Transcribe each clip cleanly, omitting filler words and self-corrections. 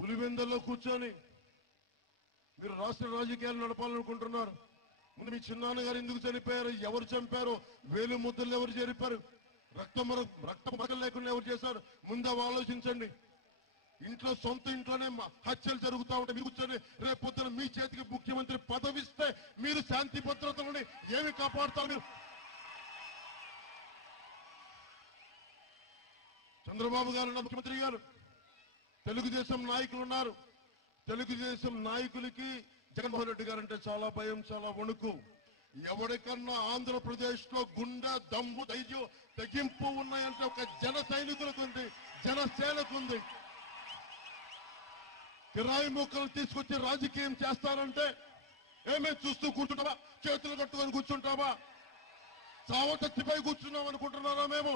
పులివెందుల్లో కూర్చొని మీరు రాష్ట్ర రాజకీయాలు నడపాలనుకుంటున్నారు. ముందు మీ చిన్నాన్నగారు ఎందుకు చనిపోయారు, ఎవరు చంపారు, వేలు ముద్దలు ఎవరు జరిపారు, రక్తం మరకలు లేకుండా ఎవరు చేశారు, ముందు ఆలోచించండి. ఇంట్లో సొంత ఇంట్లోనే హత్యలు జరుగుతూ ఉంటే మీరు కూర్చొని రేపు పొద్దున మీ చేతికి ముఖ్యమంత్రి పదవిస్తే మీరు శాంతి భద్రతలని ఏమి కాపాడుతారు? మీరు చంద్రబాబు గారు ముఖ్యమంత్రి గారు, తెలుగుదేశం నాయకులు ఉన్నారు. తెలుగుదేశం నాయకులకి జగన్మోహన్ రెడ్డి గారు అంటే చాలా భయం, చాలా వణుకు. ఎవరికన్నా ఆంధ్రప్రదేశ్ లో గుండె దమ్ము ధైర్యం తెగింపు ఉన్నాయంటే ఒక జన సైనికులకు ఉంది, జనసేనకు ఉంది. కిరాయి ముక్కలు తీసుకొచ్చి రాజకీయం చేస్తారంటే ఏమే చూస్తూ కూర్చుంటావా, చేతులు కట్టుకొని కూర్చుంటావా, సావతచ్చిపై కూర్చున్నాం అనుకుంటున్నారా? మేము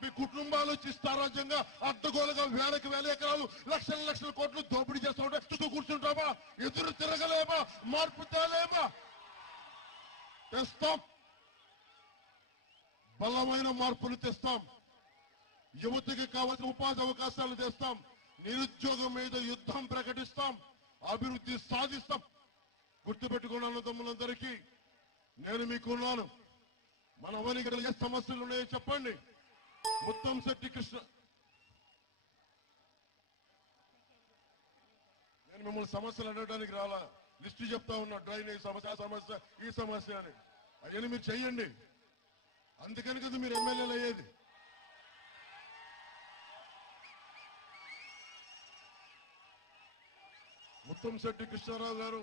మీ కుటుంబాలు ఇష్టారాజ్యంగా అడ్డగోలుగా వేలకు వేల ఎకరాలు లక్షల లక్షల కోట్లు దోపిడీ చేస్తా ఉంటే చుట్టూ కూర్చుంటావా? ఎదురు తిరగలేమా? మార్పు తేలేమా? తెస్తాం, బలమైన మార్పులు తెస్తాం. యువతకి కావాల్సిన ఉపాధి అవకాశాలు తెస్తాం. నిరుద్యోగం మీద యుద్ధం ప్రకటిస్తాం. అభివృద్ధి సాధిస్తాం. గుర్తుపెట్టుకున్నాను తమ్ములందరికీ, నేను మీకున్నాను. మన అవనిగడలు ఏ సమస్యలు ఉన్నాయో చెప్పండి. ముత్తంశెట్టి కృష్ణ, నేను మిమ్మల్ని సమస్యలు అడగడానికి రాలా, లిస్టు చెప్తా ఉన్నా. డ్రైనేజ్ సమస్య, ఆ సమస్య, ఈ సమస్య అని. అవన్నీ మీరు చెయ్యండి. అందుకని కదా మీరు ఎమ్మెల్యేలు అయ్యేది. ముత్తంశెట్టి కృష్ణారావు గారు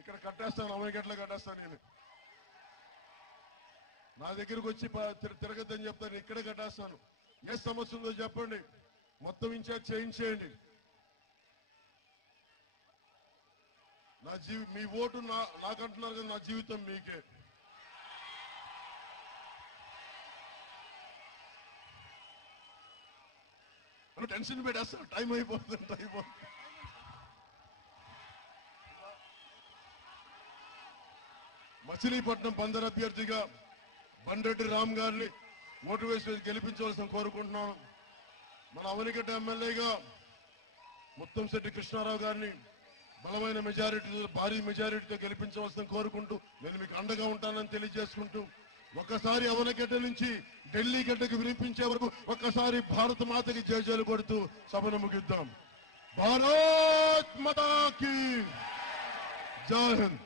ఇక్కడ కట్టేస్తాను, అమ్మగట్ల కట్టేస్తాను. నేను నా దగ్గరకు వచ్చి తిరగద్దని చెప్తాను, ఇక్కడే కట్టేస్తాను. ఏ సమస్య ఉందో చెప్పండి, మొత్తం ఇన్ఛార్జ్ చేయించేయండి. మీ ఓటు నాకంటున్నారు కదా, నా జీవితం మీకే. టెన్షన్ పెట్టేస్తాను, టైం అయిపోతుంది. మచిలీపట్నం బందర్ అభ్యర్థిగా బండెడ్డి రామ్ గారిని ఓటు వేసి గెలిపించవలసిన కోరుకుంటున్నాను. మన అవనిగడ్డ ఎమ్మెల్యేగా ముత్తంశెట్టి కృష్ణారావు గారిని బలమైన మెజారిటీ, భారీ మెజారిటీతో గెలిపించవలసిన కోరుకుంటూ నేను మీకు అండగా ఉంటానని తెలియజేసుకుంటూ, ఒకసారి అవనిగడ్డ నుంచి ఢిల్లీ గడ్డకు వినిపించే వరకు ఒక్కసారి భారత మాతకి జయజయలు కొడుతూ సభను ముగిద్దాం. భారత్ మాతా కీ జై హింద్.